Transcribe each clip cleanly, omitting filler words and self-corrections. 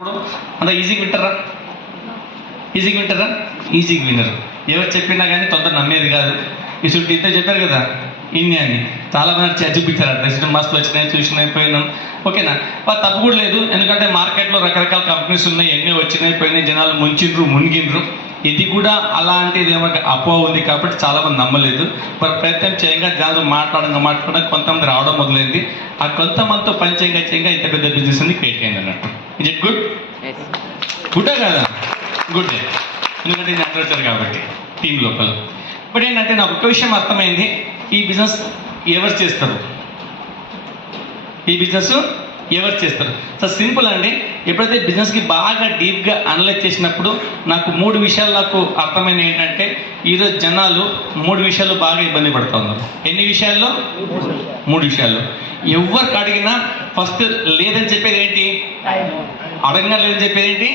అంత ఈజీగా వింటారా? ఈజీగా వింటారా? ఈజీగా వినరు. ఎవరు చెప్పినా కానీ తొందర నమ్మేది కాదు. ఇసుడు ఇంత చెప్పారు కదా ఇన్ని అని చాలా మంది చూపించారు. డ్రెస్ మస్తులు వచ్చినాయి, చూసినాయి, పోయినాం. ఓకేనా? వాళ్ళు తప్పు కూడా లేదు. ఎందుకంటే మార్కెట్లో రకరకాల కంపెనీస్ ఉన్నాయి, ఎన్ని వచ్చినాయి పోయినాయి, జనాలు ముంచిండ్రు, మునిగిండ్రు. ఇది కూడా అలాంటిది ఏమో అపోహ ఉంది కాబట్టి చాలా మంది నమ్మలేదు. ప్రయత్నం చేయంగా జనాలు మాట్లాడడం కొంతమంది రావడం మొదలైంది. ఆ కొంతమందితో పని చేయంగా ఇంత పెద్ద బిజినెస్ అనేది క్రియేట్ అయింది అన్నట్టు. Is it good? గుడ్డా కదా? గుడ్. ఎందుకంటే ఇది అందరూ వచ్చారు కాబట్టి టీం లోపల. బట్ ఏంటంటే నాకు ఒక విషయం అర్థమైంది, ఈ బిజినెస్ ఎవరు చేస్తారు, ఈ బిజినెస్ ఎవరు చేస్తారు. సో సింపుల్ అండి. ఎప్పుడైతే బిజినెస్కి బాగా డీప్గా అనలైజ్ చేసినప్పుడు నాకు 3 విషయాలు నాకు అర్థమైంది. ఏంటంటే ఈరోజు జనాలు 3 విషయాలు బాగా ఇబ్బంది పడుతున్నారు. ఎన్ని విషయాల్లో? 3 విషయాలు. ఎవరికి అడిగినా ఫస్ట్ లేదని చెప్పేది ఏంటి? అడగగా లేదని చెప్పేది ఏంటి?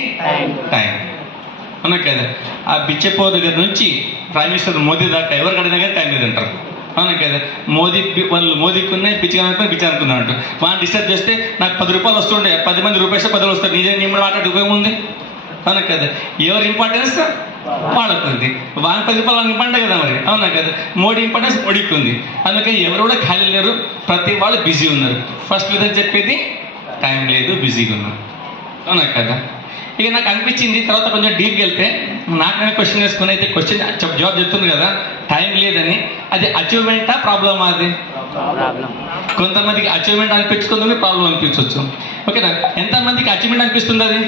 టైం. అవునా కదా? ఆ బిచ్చపో దగ్గర నుంచి ప్రైమ్ మినిస్టర్ మోదీ దాకా ఎవరికి అడిగినా కానీ టైం లేదంటారు. అవునా కదా? వాళ్ళు మోదీకి ఉన్నాయి, పిచ్చి అనుకున్నారంట. వాళ్ళని డిస్టర్బ్ చేస్తే నాకు 10 రూపాయలు వస్తుండే, 10 మంది రూపాయలు 10 వస్తారు. నీ మాట్లాడే ఉపయోగం ఉంది. అవునా కదా? ఎవరి ఇంపార్టెన్స్ వాళ్ళకు ఉంది. వాళ్ళకి 10 రూపాయలు ఇంపార్టెంట్ కదా మరి. అవునా కదా? మోడీ ఇంపార్టెన్స్ మోడీకి ఉంది. అందుకని ఎవరు కూడా ఖాళీ లేరు, ప్రతి వాళ్ళు బిజీ ఉన్నారు. ఫస్ట్ లేదని చెప్పేది టైం లేదు, బిజీగా ఉన్నారు. అవునా కదా? ఇక నాకు అనిపించింది తర్వాత కొంచెం డీప్కి వెళ్తే నాకైనా క్వశ్చన్ వేసుకుని అయితే క్వశ్చన్ జవాబు చెప్తుంది కదా టైం లేదని. అది అచీవ్మెంటా ప్రాబ్లమా? అది కొంతమందికి అచీవ్మెంట్ అనిపించుకుంటుంది, ప్రాబ్లం అనిపించవచ్చు. ఓకేనా? ఎంతమందికి అచీవ్మెంట్ అనిపిస్తుంది అది?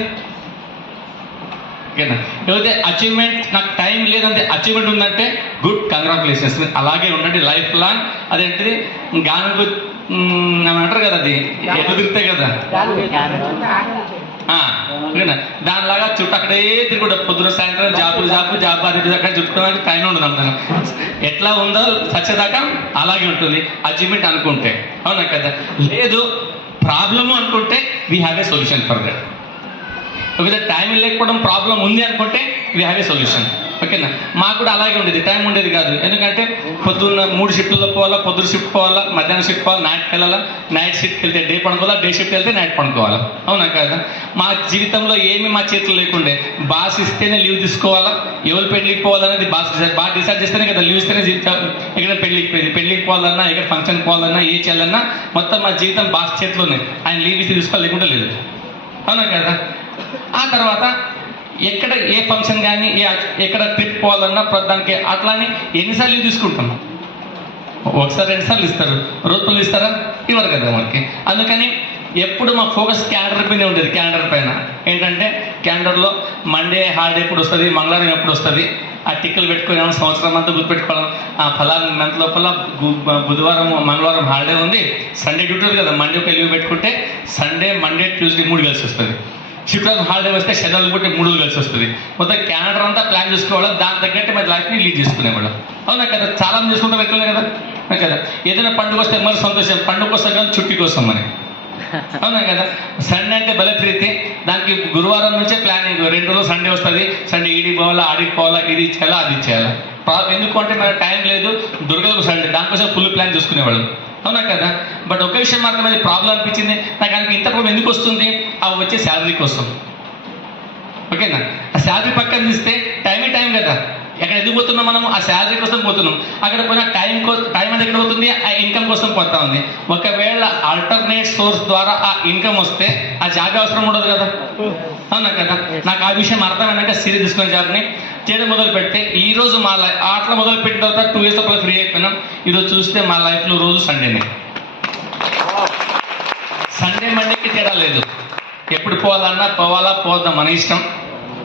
ఓకేనా? లేకపోతే అచీవ్మెంట్ నాకు టైం లేదంటే అచీవ్మెంట్ ఉందంటే గుడ్, కంగ్రాచులేషన్స్, అలాగే ఉండండి లైఫ్ లాంగ్. అదేంటిది గానుగు అంటారు కదా, అది ఎట్లా తిరుగుతాయి కదా, ఓకేనా? దానిలాగా చుట్టూ అక్కడే తిరుగుడు పొద్దున సాయంత్రం జాబు అది అక్కడ చుట్టుకోవడానికి టైం ఉండదు. అంతా ఎట్లా ఉందో సచ్చేదాకా అలాగే ఉంటుంది అచీవ్మెంట్ అనుకుంటే. అవునా కదా? లేదు ప్రాబ్లము అనుకుంటే we have a solution for that. ఒకవేళ టైం లేకపోవడం ప్రాబ్లం ఉంది అనుకుంటే వీ హ్యావ్ ఏ సొల్యూషన్. ఓకేనా? మాకు కూడా అలాగే ఉండేది, టైం ఉండేది కాదు. ఎందుకంటే పొద్దున్న 3 షిఫ్ట్లో పోవాలా, పొద్దున్న షిఫ్ట్ పోవాలా, మధ్యాహ్నం షిఫ్ట్ పోవాలా, నైట్కి వెళ్ళాలా, నైట్ షిఫ్ట్కి వెళ్తే డే పడుకోవాలా, డే షిఫ్ట్ వెళ్తే నైట్ పడుకోవాలా. అవునా కదా? మా జీవితంలో ఏమి మా చేతులు లేకుండే. బాస్ ఇస్తేనే లీవ్ తీసుకోవాలా, ఎవరు పెళ్ళికి పోవాలనేది బాస్ డిసైడ్ చేస్తేనే కదా లీవ్ ఇస్తేనే ఎక్కడ పెళ్ళికి పోవాలన్నా, ఎక్కడ ఫంక్షన్కి పోవాలన్నా, ఏ చేయాలన్నా మొత్తం మా జీవితం బాస్ చేతిలోనే. ఆయన లీవ్ ఇస్తే తీసుకోవాలి, లేకుండా లేదు. అవునా కదా? ఆ తర్వాత ఎక్కడ ఏ ఫంక్షన్ కానీ ఎక్కడ ట్రిప్ పోవాలన్నా దానికి అట్లానే ఎన్నిసార్లు తీసుకుంటాం? ఒకసారి 2 సార్లు ఇస్తారు. రోజులు ఇస్తారా? ఇవ్వరు కదా మనకి. అందుకని ఎప్పుడు మా ఫోకస్ క్యాలెండర్ పైన ఉండేది. క్యాలెండర్ పైన ఏంటంటే క్యాలెండర్లో మండే హాలిడే ఎప్పుడు వస్తుంది, మంగళవారం ఎప్పుడు వస్తుంది, ఆ టిక్కులు పెట్టుకుని సంవత్సరం అంతా గుర్తుపెట్టుకోవడం. ఆ ఫలానా మంత్ లోపల బుధవారం మంగళవారం హాలిడే ఉంది, సండే డ్యూటీ ఉంది కదా, మండే ఒక లీవ్ పెట్టుకుంటే సండే మండే ట్యూస్డే 3 కలిసి వస్తుంది. శుక్రవారం హాలిడే వస్తే శనివారం కూడా 3 కలిసి వస్తుంది. మొత్తం క్యాలెండర్ అంతా ప్లాన్ చేసుకోవడం, దాని తగ్గట్టు మన లైఫ్ని లీడ్ చేసుకునేవాళ్ళం. అవునా కదా? చాలా మంది చేసుకుంటాం ఎట్లనే కదా కదా. ఏదైనా పండుగ వస్తే మరి సంతోషం, పండుగ కోసం కానీ చుట్టి కోసం అని. అవునా కదా? సండే అంటే బల ప్రీతి, దానికి గురువారం నుంచే ప్లానింగ్. 2 రోజులు సండే వస్తుంది, సండే ఈడికి పోవాలా, ఆడికి పోవాలా, ఇది చేయాలా, అది చేయాలా. ఎందుకు అంటే మన టైం లేదు, దొరకదు సండే, దానికోసం ఫుల్ ప్లాన్ చూసుకునేవాళ్ళు. అవునా కదా? బట్ ఒక విషయం మాత్రం అది ప్రాబ్లం అనిపించింది నాకు. ఇంత ప్రాబ్లం ఎందుకు వస్తుంది? అవి వచ్చే శాలరీ కోసం. ఓకేనా? ఆ శాలరీ పక్కన తీస్తే టైమే టైం కదా. ఎక్కడ ఎందుకు పోతున్నాం మనము? ఆ శాలరీ కోసం పోతున్నాం. అక్కడ పోయిన టైం అనేది ఎక్కడ పోతుంది? ఆ ఇన్కమ్ కోసం పోతా ఉంది. ఒకవేళ ఆల్టర్నేట్ సోర్స్ ద్వారా ఆ ఇన్కమ్ వస్తే ఆ జాబ్ అవసరం ఉండదు కదా. అవునా కదా? నాకు ఆ విషయం అర్థమైనాక సీరియస్ తీసుకునే జాబ్ని చేయడం మొదలు పెడితే ఈరోజు మా లైఫ్ అట్లా మొదలు పెట్టిన తర్వాత 2 years అప్పుడు ఫ్రీ అయిపోయినాం. ఈరోజు చూస్తే మా లైఫ్లో రోజు సండేనే. సండే మండేకి తేడా లేదు. ఎప్పుడు పోవాలన్నా పోద్దాం, మన ఇష్టం.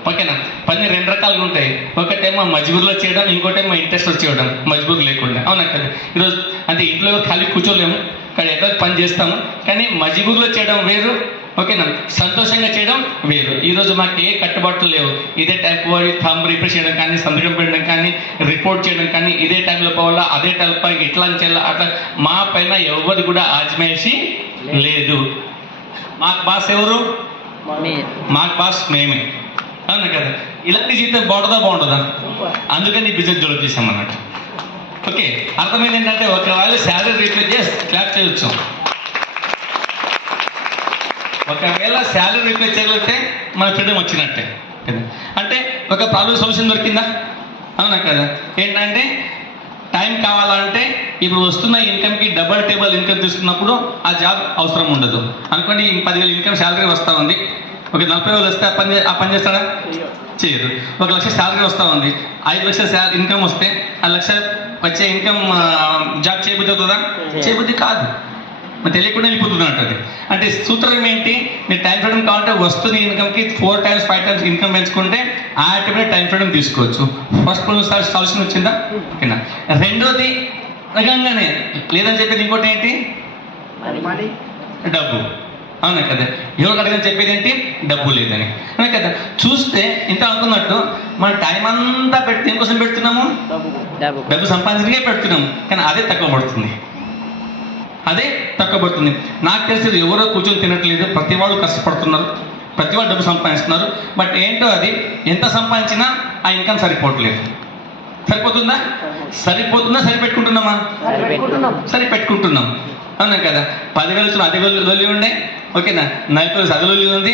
ఓకేనా? పని 2 రకాలుగా ఉంటాయి. ఒకటేమో మజ్బూర్లో చేయడం, ఇంకోటేమో ఇంట్రెస్ట్ వచ్చేయడం మజ్బూర్ లేకుండా. అవునా కదా? ఈరోజు అంటే ఇంట్లో ఖాళీ కూర్చోలేము, ఇక్కడ ఎక్కడ పని చేస్తాము, కానీ మజ్బూర్లో చేయడం వేరు. ఓకేనా? సంతోషంగా చేయడం వేరు. ఈరోజు మాకు ఏ కట్టుబాట్లు లేవు. ఇదే టైం పోవాలి, థంబ్ రిపేర్ చేయడం కానీ, సంతకం పెట్టడం కానీ, రిపోర్ట్ చేయడం కానీ, ఇదే టైంలో పోవాలా, అదే టైంలో ఇట్లా చేయాలా, అట్లా మా పైన ఎవరు కూడా ఆజ్మాయిషి లేదు. మాకు బాస్ ఎవరు? మాకు బాస్ మేమే. అవునా కదా? ఇలాంటి జీవితం బాగుంటుందా? అందుకని బిజినెస్ డెవలప్ చేసాం అన్నట్టు. ఓకే, అర్థమైంది ఏంటంటే ఒకవేళ శాలరీ రీప్లేస్ చేసి క్లాప్ చేయొచ్చు. ఒకవేళ శాలరీ రీప్లేస్ చేయగలిగితే మన ఫ్రీడమ్ వచ్చినట్టే కదా. అంటే ఒక ప్రాబ్లం సొల్యూషన్ దొరికిందా? అవునా కదా. ఏంటంటే టైం కావాలంటే ఇప్పుడు వస్తున్న ఇన్కమ్కి డబల్ టేబుల్ ఇన్కమ్ తీసుకున్నప్పుడు ఆ జాబ్ అవసరం ఉండదు. అనుకోండి 10,000 ఇన్కమ్ శాలరీ వస్తూ ఉంది, ఒక 40,000 వస్తే ఆ పని చేస్తాడా? చేయదు. 1 లక్ష శాలరీ వస్తూ ఉంది, 5 లక్షల ఇన్కమ్ వస్తే ఆ లక్ష వచ్చే ఇన్కమ్ జాబ్ చేయబుద్ధి అవుతుందా? చేయబుద్ధి కాదు, మరి తెలియకుండా వెళ్ళిపోతుంది అంటది. అంటే సూత్రం ఏంటి? మీరు టైం ఫ్రీడమ్ కావాలంటే వస్తున్న ఇన్కమ్కి 4 times 5 times ఇన్కమ్ పెంచుకుంటే ఆటోమేటిక్ టైం ఫ్రీడమ్ తీసుకోవచ్చు. ఫస్ట్ సొల్యూషన్ వచ్చిందా? ఓకేనా. రెండోది రకంగానే లేదని చెప్పేది ఇంకోటి ఏంటి? డబ్బు. అవునా కదా. ఎవరికి అడగని చెప్పేది ఏంటి? డబ్బు లేదని. అవునా కదా. చూస్తే ఇంత అనుకున్నట్టు మన టైం అంతా పెట్టి దేనికోసం పెడుతున్నాము? డబ్బు సంపాదించడానికే పెడుతున్నాము, కానీ అదే తక్కువ పడుతుంది. నాకు తెలిసి ఎవరో కూర్చొని తినట్లేదు, ప్రతి వాళ్ళు కష్టపడుతున్నారు, ప్రతి వాళ్ళు డబ్బు సంపాదిస్తున్నారు. బట్ ఏంటో అది ఎంత సంపాదించినా ఆ ఇన్కమ్ సరిపోవట్లేదు. సరిపోతుందా? సరిపెట్టుకుంటున్నామా? సరిపెట్టుకుంటున్నాం. అవునా కదా. 10,000 అదే లొల్లి ఉండే, ఓకేనా. 40,000 అదే లొల్లి ఉంది,